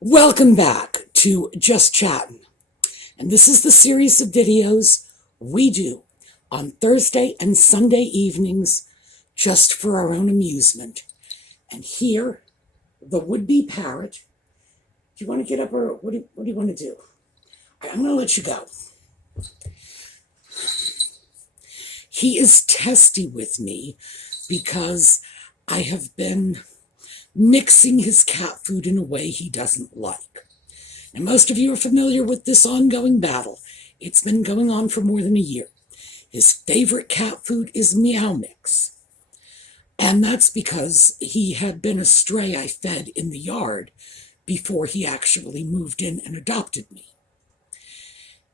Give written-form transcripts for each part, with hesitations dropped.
Welcome back to Just Chattin', and this is the series of videos we do on Thursday and Sunday evenings just for our own amusement. And here, the would-be parrot, do you want to get up or what do you want to do? I'm going to let you go. He is testy with me because I have been mixing his cat food in a way he doesn't like. And most of you are familiar with this ongoing battle. It's been going on for more than a year. His favorite cat food is Meow Mix. And that's because he had been a stray I fed in the yard before he actually moved in and adopted me.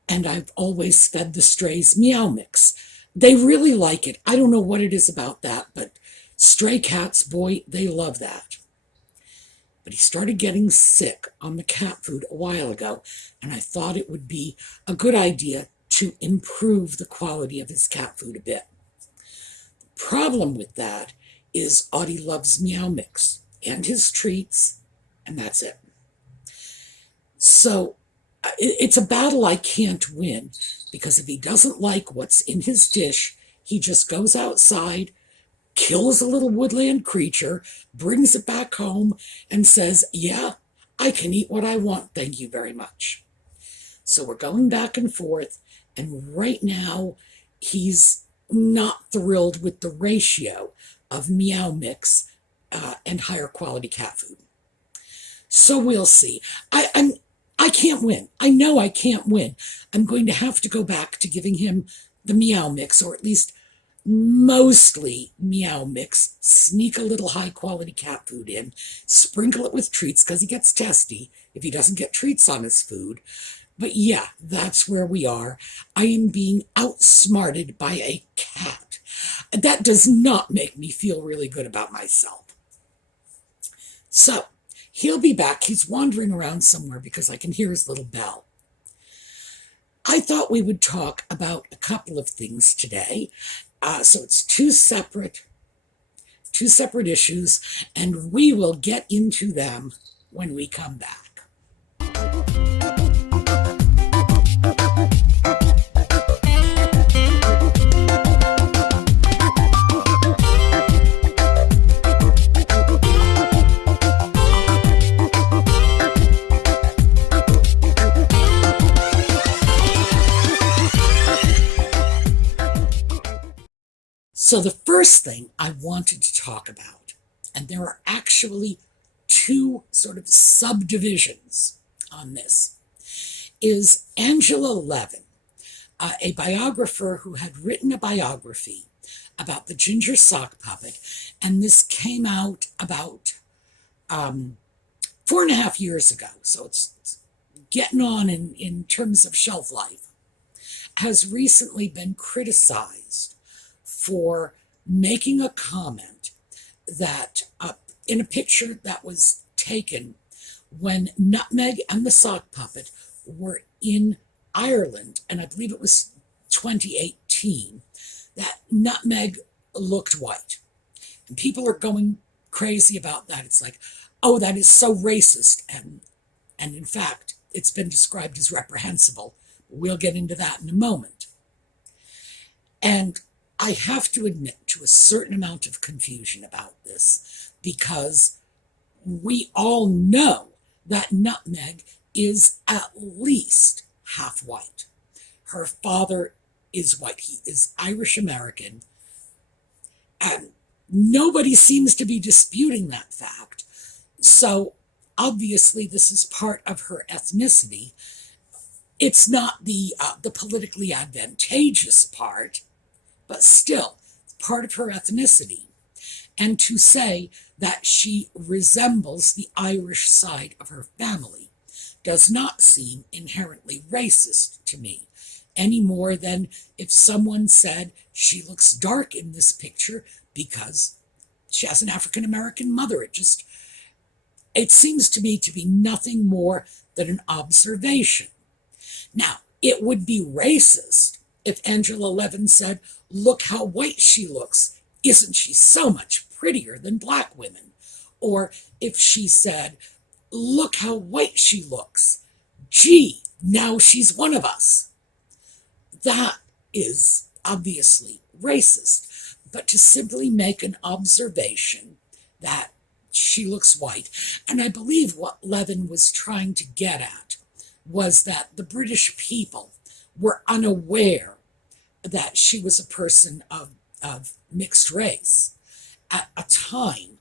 And I've always fed the strays Meow Mix. They really like it. I don't know what it is about that, but stray cats, boy, they love that. But he started getting sick on the cat food a while ago, and I thought it would be a good idea to improve the quality of his cat food a bit. The problem with that is Audie loves Meow Mix and his treats, and that's it. So it's a battle I can't win, because if he doesn't like what's in his dish, he just goes outside, kills a little woodland creature, brings it back home, and says, yeah, I can eat what I want, thank you very much. So we're going back and forth, and right now he's not thrilled with the ratio of Meow Mix and higher quality cat food. So we'll see. I can't win. I know I can't win. I'm going to have to go back to giving him the Meow Mix, or at least mostly Meow Mix, sneak a little high-quality cat food in, sprinkle it with treats, because he gets testy if he doesn't get treats on his food. But yeah, that's where we are. I am being outsmarted by a cat. That does not make me feel really good about myself. So, he'll be back. He's wandering around somewhere because I can hear his little bell. I thought we would talk about a couple of things today. So it's two separate issues, and we will get into them when we come back. So the first thing I wanted to talk about, and there are actually two sort of subdivisions on this, is Angela Levin, a biographer who had written a biography about the ginger sock puppet, and this came out about 4.5 years ago, so it's getting on in terms of shelf life, has recently been criticized for making a comment that in a picture that was taken when Nutmeg and the sock puppet were in Ireland, and I believe it was 2018, that Nutmeg looked white. And people are going crazy about that. It's like, oh, that is so racist. And in fact, it's been described as reprehensible. We'll get into that in a moment. And I have to admit to a certain amount of confusion about this, because we all know that Nutmeg is at least half white. Her father is white. He is Irish American. And nobody seems to be disputing that fact. So obviously this is part of her ethnicity. It's not the politically advantageous part, but still part of her ethnicity. And to say that she resembles the Irish side of her family does not seem inherently racist to me, any more than if someone said she looks dark in this picture because she has an African American mother. It seems to me to be nothing more than an observation. Now, it would be racist if Angela Levin said, look how white she looks. Isn't she so much prettier than black women? Or if she said, look how white she looks. Gee, now she's one of us. That is obviously racist. But to simply make an observation that she looks white, and I believe what Levin was trying to get at was that the British people were unaware that she was a person of mixed race at a time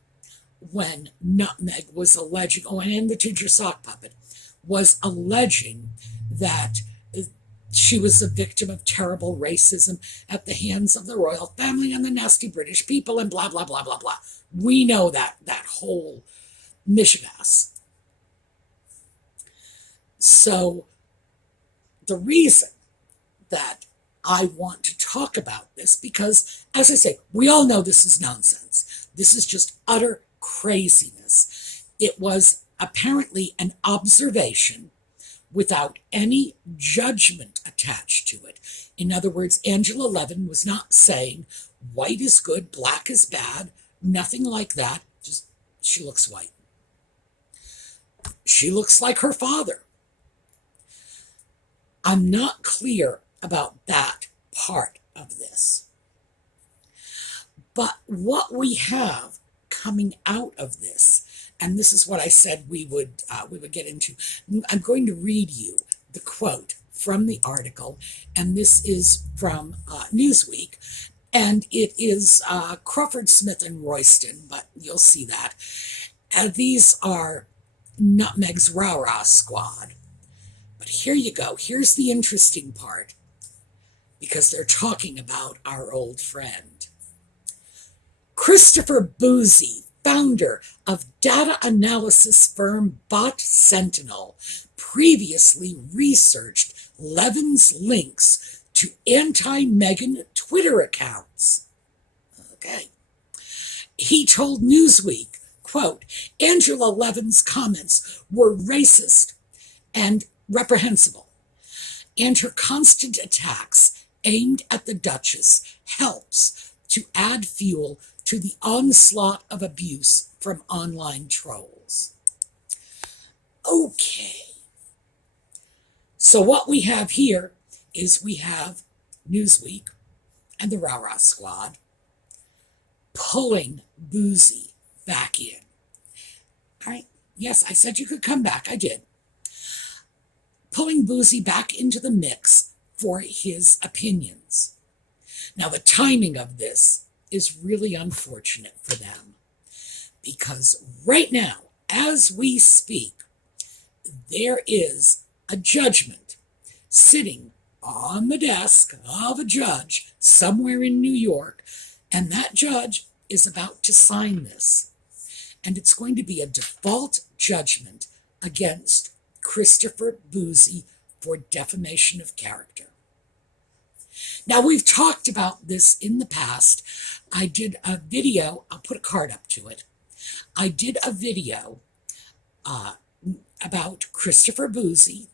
when Nutmeg was alleging, and the Ginger Sock Puppet was alleging that she was a victim of terrible racism at the hands of the royal family and the nasty British people and blah, blah, blah, blah, blah. We know that whole mishigas. So the reason that I want to talk about this, because, as I say, we all know this is nonsense. This is just utter craziness. It was apparently an observation without any judgment attached to it. In other words, Angela Levin was not saying white is good, black is bad, nothing like that. Just, she looks white. She looks like her father. I'm not clear about that part of this. But what we have coming out of this, and this is what I said we would get into. I'm going to read you the quote from the article, and this is from Newsweek, and it is Crawford, Smith, and Royston, but you'll see that. These are Nutmeg's rah-rah squad. But here you go. Here's the interesting part, because they're talking about our old friend. Christopher Bouzy, founder of data analysis firm Bot Sentinel, previously researched Levin's links to anti-Meghan Twitter accounts. Okay. He told Newsweek, quote, Angela Levin's comments were racist and reprehensible, and her constant attacks aimed at the Duchess helps to add fuel to the onslaught of abuse from online trolls. Okay. So what we have here is we have Newsweek and the rah-rah squad pulling Bouzy back in. All right. Yes, I said you could come back. I did. Pulling Bouzy back into the mix for his opinions. Now, the timing of this is really unfortunate for them, because right now, as we speak, there is a judgment sitting on the desk of a judge somewhere in New York, and that judge is about to sign this. And it's going to be a default judgment against Christopher Bouzy for defamation of character. Now, we've talked about this in the past. I did a video, I'll put a card up to it. I did a video about Christopher Bouzy,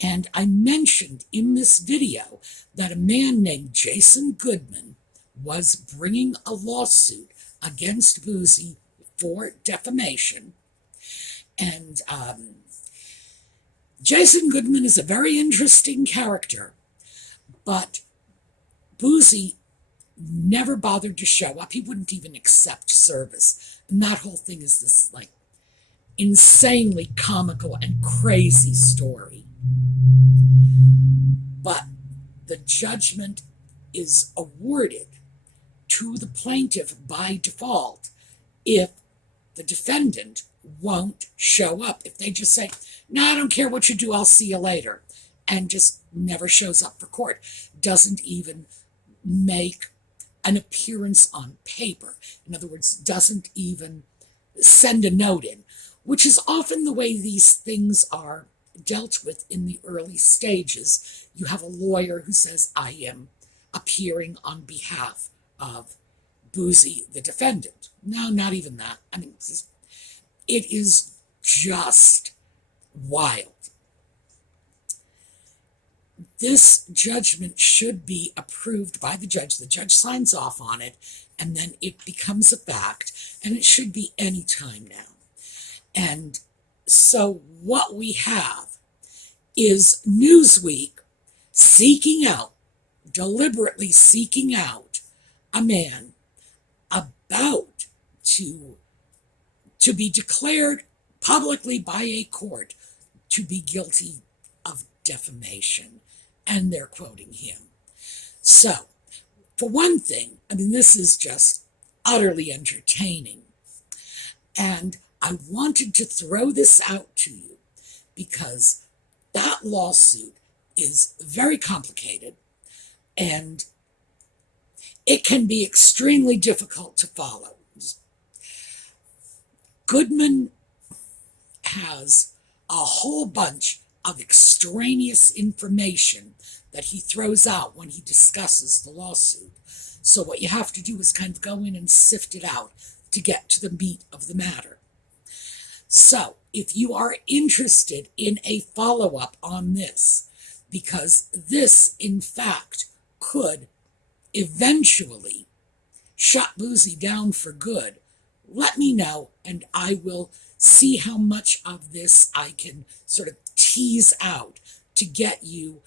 and I mentioned in this video that a man named Jason Goodman was bringing a lawsuit against Bouzy for defamation. And Jason Goodman is a very interesting character, but Bouzy never bothered to show up. He wouldn't even accept service. And that whole thing is this, like, insanely comical and crazy story. But the judgment is awarded to the plaintiff by default if the defendant won't show up. If they just say, no, I don't care what you do, I'll see you later, and just never shows up for court, doesn't even make an appearance on paper. In other words, doesn't even send a note in, which is often the way these things are dealt with in the early stages. You have a lawyer who says, I am appearing on behalf of Bouzy, the defendant. No, not even that. I mean, it is just wild. This judgment should be approved by the judge. The judge signs off on it, and then it becomes a fact, and it should be any time now. And So what we have is Newsweek deliberately seeking out a man about to be declared publicly by a court to be guilty of defamation. And they're quoting him. So, for one thing, I mean, this is just utterly entertaining. And I wanted to throw this out to you because that lawsuit is very complicated and it can be extremely difficult to follow. Goodman has a whole bunch of extraneous information that he throws out when he discusses the lawsuit. So what you have to do is kind of go in and sift it out to get to the meat of the matter. So if you are interested in a follow-up on this, because this, in fact, could eventually shut Bouzy down for good, let me know and I will see how much of this I can sort of tease out to get you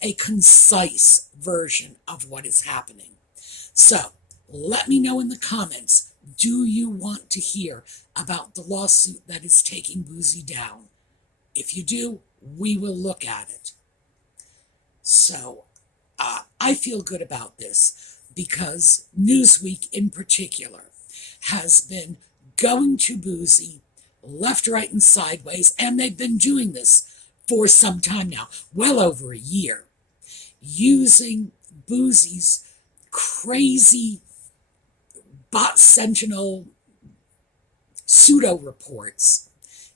a concise version of what is happening. So let me know in the comments, do you want to hear about the lawsuit that is taking Bouzy down? If you do, we will look at it. So I feel good about this because Newsweek in particular has been going to Bouzy left, right, and sideways, and they've been doing this for some time now, well over a year, using Bouzy's crazy bot sentinel pseudo reports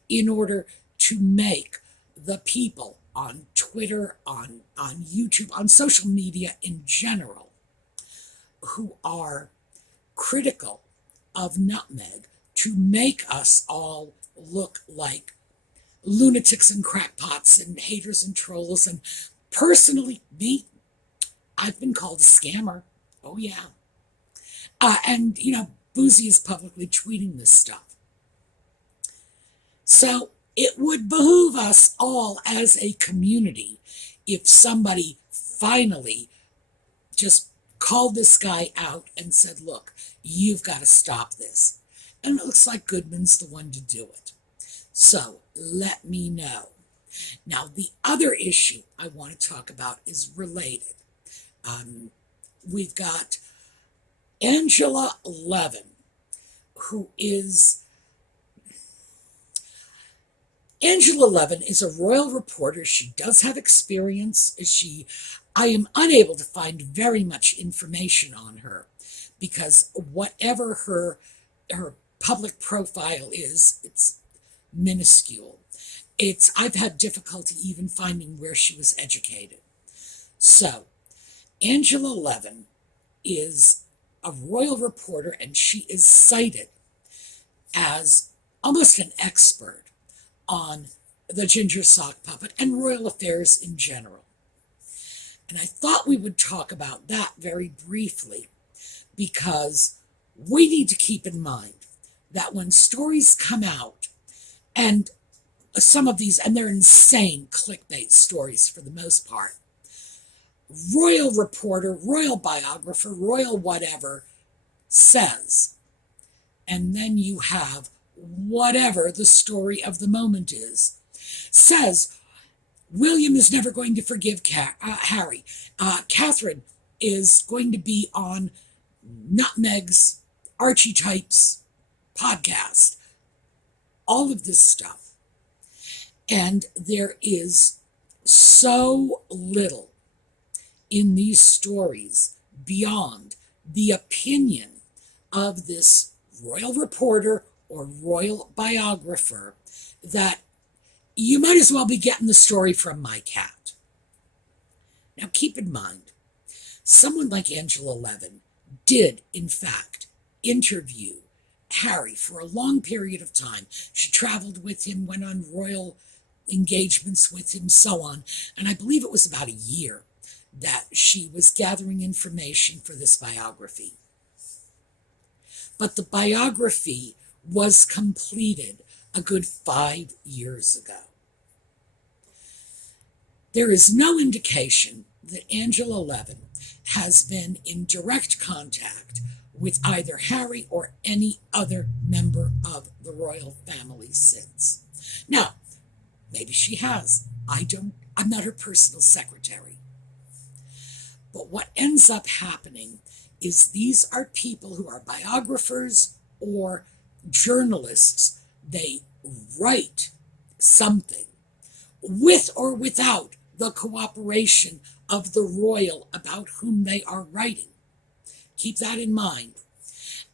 in order to make the people on Twitter, on YouTube, on social media in general, who are critical of Nutmeg, to make us all look like lunatics and crackpots and haters and trolls. And personally, I've been called a scammer. Oh, yeah. And, Bouzy is publicly tweeting this stuff. So it would behoove us all as a community if somebody finally just called this guy out and said, look, you've got to stop this. And it looks like Goodman's the one to do it. So let me know. Now, the other issue I want to talk about is related. We've got Angela Levin, Angela Levin is a royal reporter. She does have experience. I am unable to find very much information on her because whatever her public profile is, it's minuscule. I've had difficulty even finding where she was educated. So, Angela Levin is a royal reporter, and she is cited as almost an expert on the ginger sock puppet and royal affairs in general. And I thought we would talk about that very briefly because we need to keep in mind that when stories come out, and some of these, and they're insane clickbait stories for the most part, royal reporter, royal biographer, royal whatever says, and then you have whatever the story of the moment is, says, William is never going to forgive Harry. Catherine is going to be on Nutmeg's Archie Types podcast. All of this stuff. And there is so little in these stories beyond the opinion of this royal reporter or royal biographer that you might as well be getting the story from my cat. Now keep in mind, someone like Angela Levin did, in fact, interview Harry for a long period of time. She traveled with him, went on royal engagements with him, so on. And I believe it was about a year that she was gathering information for this biography. But the biography was completed a good 5 years ago. There is no indication that Angela Levin has been in direct contact with either Harry or any other member of the royal family since. Now, maybe she has. I'm not her personal secretary. But what ends up happening is these are people who are biographers or journalists. They write something with or without the cooperation of the royal about whom they are writing. Keep that in mind.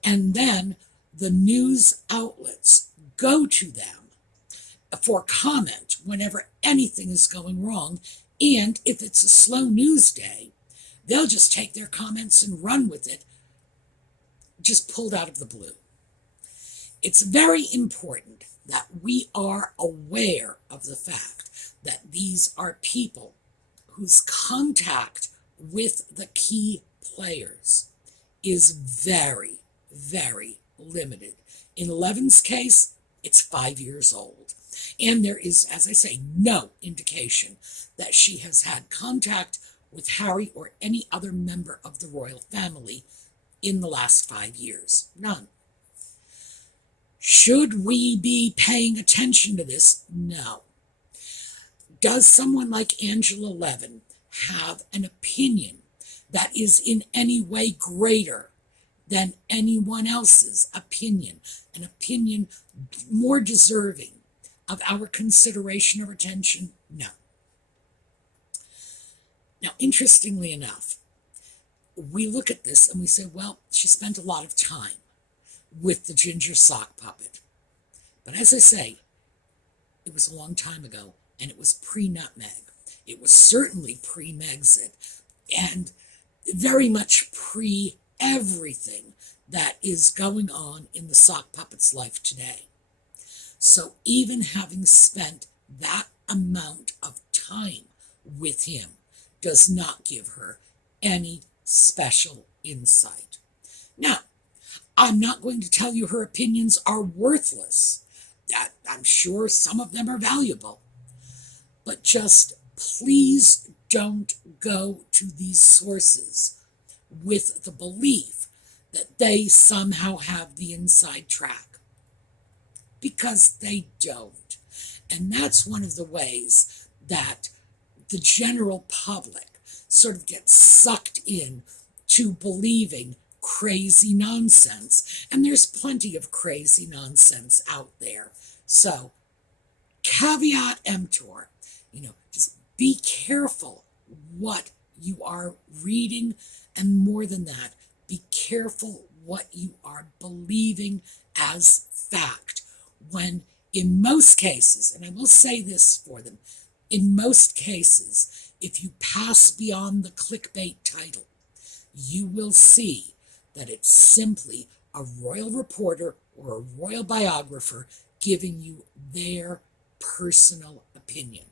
And then the news outlets go to them for comment whenever anything is going wrong. And if it's a slow news day, they'll just take their comments and run with it, just pulled out of the blue. It's very important that we are aware of the fact that these are people whose contact with the key players is very, very limited. In Levin's case, it's 5 years old. And there is, as I say, no indication that she has had contact with Harry or any other member of the royal family in the last 5 years. None. Should we be paying attention to this? No. Does someone like Angela Levin have an opinion that is in any way greater than anyone else's opinion, an opinion more deserving of our consideration or attention? No. Now, interestingly enough, we look at this and we say, well, she spent a lot of time with the ginger sock puppet. But as I say, it was a long time ago, and it was pre-Nutmeg. It was certainly pre-Megxit, and very much pre-everything that is going on in the sock puppet's life today. So even having spent that amount of time with him does not give her any special insight. Now, I'm not going to tell you her opinions are worthless. I'm sure some of them are valuable. But just please don't go to these sources with the belief that they somehow have the inside track, because they don't. And that's one of the ways that the general public sort of gets sucked in to believing crazy nonsense. And there's plenty of crazy nonsense out there. So, caveat emptor, just be careful what you are reading, and more than that, be careful what you are believing as fact, when in most cases, and I will say this for them, in most cases, if you pass beyond the clickbait title, you will see that it's simply a royal reporter or a royal biographer giving you their personal opinion.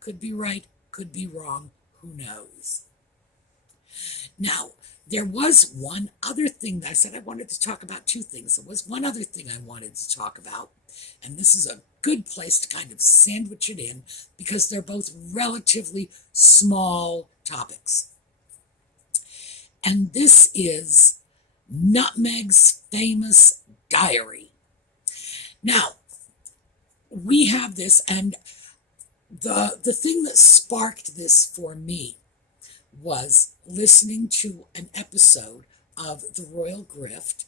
Could be right, could be wrong, who knows? Now, there was one other thing that I said I wanted to talk about. Two things. There was one other thing I wanted to talk about, and this is a good place to kind of sandwich it in because they're both relatively small topics. And this is Nutmeg's famous diary. Now, we have this, and the thing that sparked this for me was listening to an episode of The Royal Grift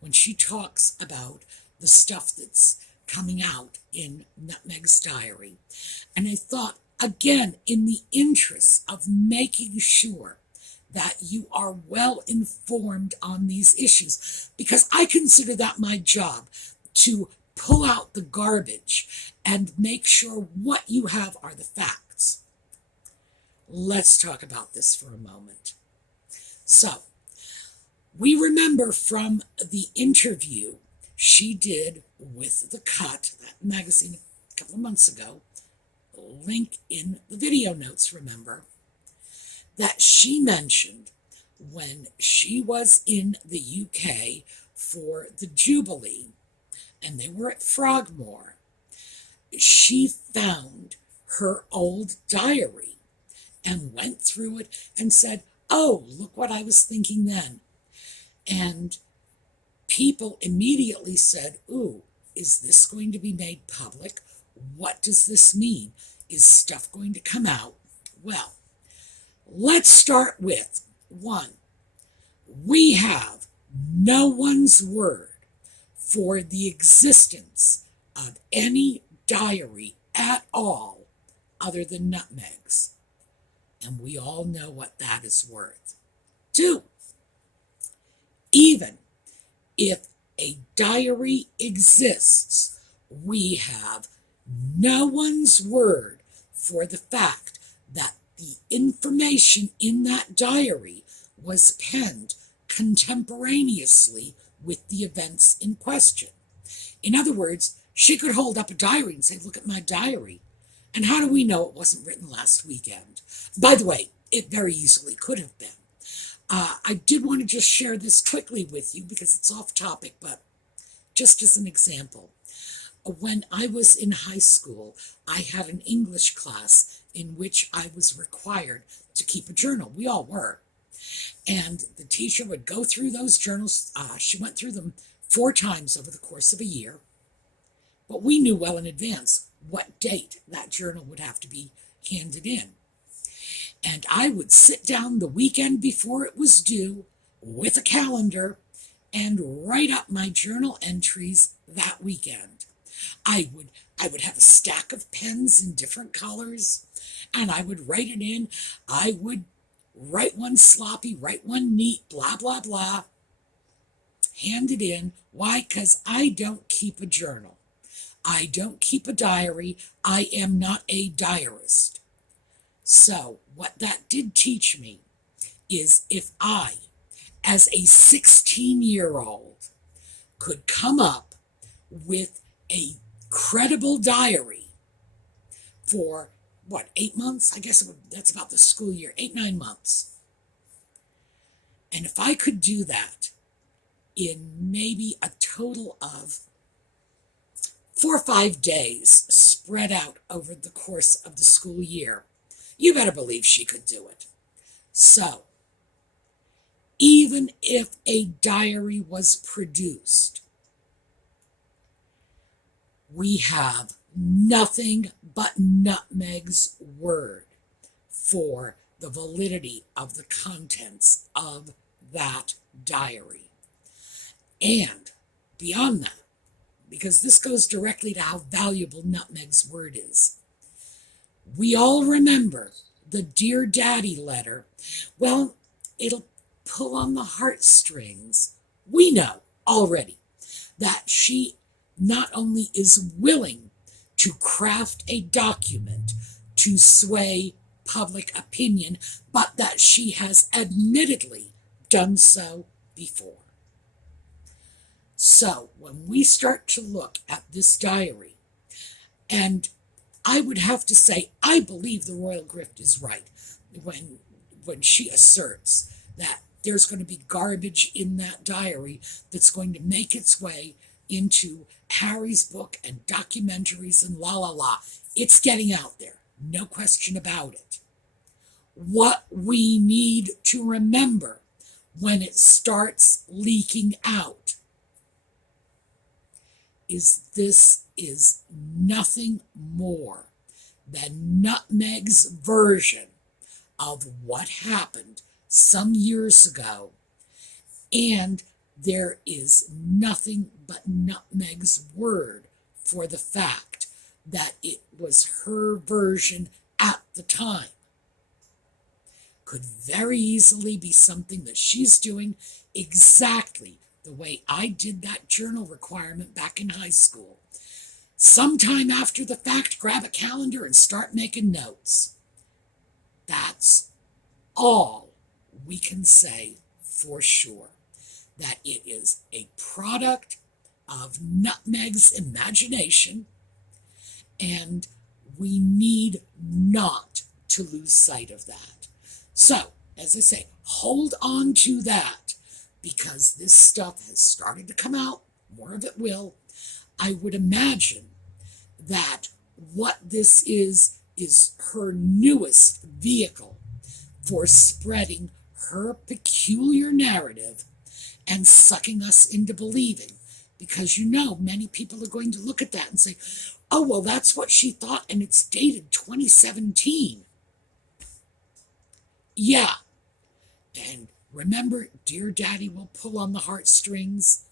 when she talks about the stuff that's coming out in Nutmeg's diary. And I thought, again, in the interest of making sure that you are well informed on these issues, because I consider that my job, to pull out the garbage and make sure what you have are the facts. Let's talk about this for a moment. So, we remember from the interview she did with The Cut, that magazine, a couple of months ago, link in the video notes, remember, that she mentioned when she was in the UK for the Jubilee, and they were at Frogmore, she found her old diary and went through it and said, "Oh, look what I was thinking then." And people immediately said, "Ooh, is this going to be made public? What does this mean? Is stuff going to come out?" Well, let's start with one. We have no one's word for the existence of any diary at all other than Nutmeg's. And we all know what that is worth. Two, even if a diary exists, we have no one's word for the fact that the information in that diary was penned contemporaneously with the events in question. In other words, she could hold up a diary and say, "Look at my diary." And how do we know it wasn't written last weekend? By the way, it very easily could have been. I did want to just share this quickly with you because it's off topic, but just as an example. When I was in high school, I had an English class in which I was required to keep a journal. We all were. And the teacher would go through those journals. She went through them 4 times over the course of a year. But we knew well in advance what date that journal would have to be handed in. And I would sit down the weekend before it was due with a calendar and write up my journal entries that weekend. I would have a stack of pens in different colors, and I would write it in. I would write one sloppy, write one neat, blah, blah, blah, hand it in. Why? Because I don't keep a journal. I don't keep a diary. I am not a diarist. So what that did teach me is if I, as a 16-year-old, could come up with a credible diary for, 8 months? I guess that's about the school year, 8-9 months. And if I could do that in maybe a total of 4 or 5 days spread out over the course of the school year, you better believe she could do it. So, even if a diary was produced, we have nothing but Nutmeg's word for the validity of the contents of that diary. And beyond that, because this goes directly to how valuable Nutmeg's word is, we all remember the Dear Daddy letter. Well, it'll pull on the heartstrings. We know already that she not only is willing to craft a document to sway public opinion, but that she has admittedly done so before. So when we start to look at this diary, and I would have to say, I believe the Royal Grift is right when she asserts that there's going to be garbage in that diary that's going to make its way into Harry's book and documentaries and la la la. It's getting out there, no question about it. What we need to remember when it starts leaking out is this is nothing more than Nutmeg's version of what happened some years ago, and there is nothing but Nutmeg's word for the fact that it was her version at the time. Could very easily be something that she's doing exactly the way I did that journal requirement back in high school. Sometime after the fact, grab a calendar and start making notes. That's all we can say for sure. That it is a product of Nutmeg's imagination, and we need not to lose sight of that. So, as I say, hold on to that, because this stuff has started to come out. More of it will. I would imagine that what this is her newest vehicle for spreading her peculiar narrative and sucking us into believing. Because many people are going to look at that and say, oh, well, that's what she thought, and it's dated 2017. Yeah. And remember, Dear Daddy will pull on the heartstrings.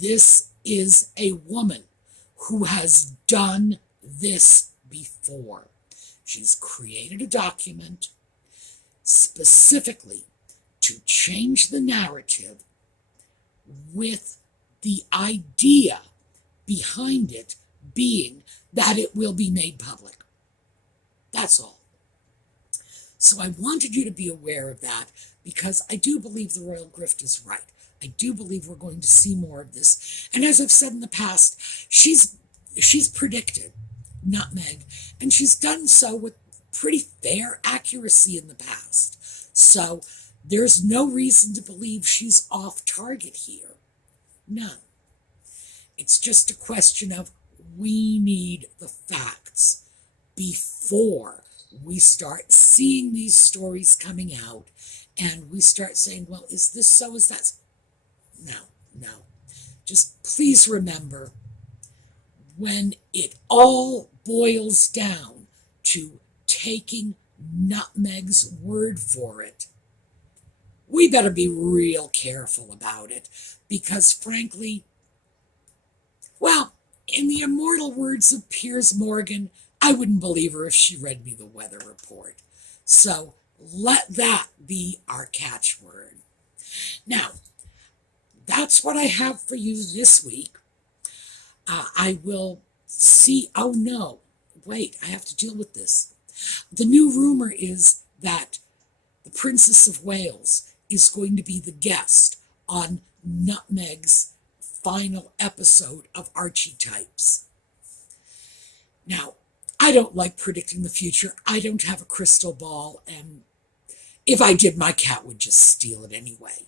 This is a woman who has done this before. She's created a document specifically to change the narrative with the idea behind it being that it will be made public. That's all. So I wanted you to be aware of that because I do believe the royal grift is right. I do believe we're going to see more of this. And as I've said in the past, she's predicted Nutmeg, and she's done so with pretty fair accuracy in the past. So there's no reason to believe she's off target here. None. It's just a question of we need the facts before we start seeing these stories coming out and we start saying, well, is this so? Is that? No. Just please remember, when it all boils down to taking Nutmeg's word for it, we better be real careful about it because, frankly, well, in the immortal words of Piers Morgan, I wouldn't believe her if she read me the weather report. So let that be our catchword. Now, that's what I have for you this week. I will see. Oh, no. Wait, I have to deal with this. The new rumor is that the Princess of Wales is going to be the guest on Nutmeg's final episode of Archetypes. Now, I don't like predicting the future. I don't have a crystal ball, and if I did, my cat would just steal it anyway.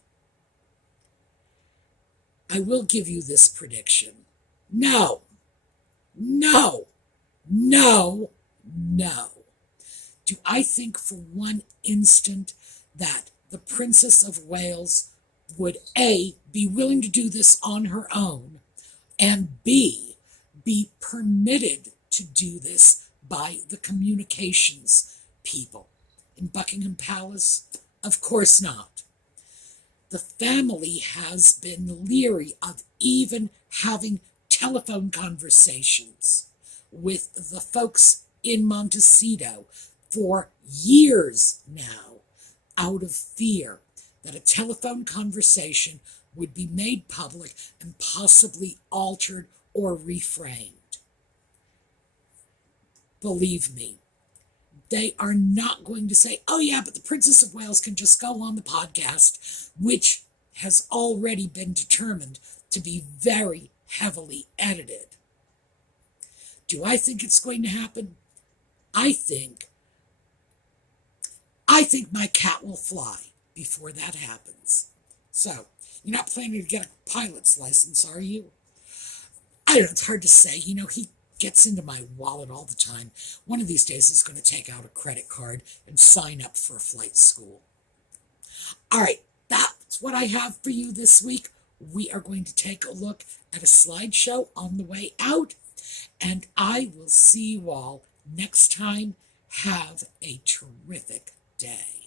I will give you this prediction. No. Do I think for one instant that the Princess of Wales would A, be willing to do this on her own, and B, be permitted to do this by the communications people in Buckingham Palace? Of course not. The family has been leery of even having telephone conversations with the folks in Montecito for years now, out of fear that a telephone conversation would be made public and possibly altered or reframed. Believe me, they are not going to say, oh yeah, but the Princess of Wales can just go on the podcast, which has already been determined to be very heavily edited. Do I think it's going to happen? I think my cat will fly before that happens. So, you're not planning to get a pilot's license, are you? I don't know, it's hard to say. He gets into my wallet all the time. One of these days he's going to take out a credit card and sign up for a flight school. All right, that's what I have for you this week. We are going to take a look at a slideshow on the way out, and I will see you all next time. Have a terrific day.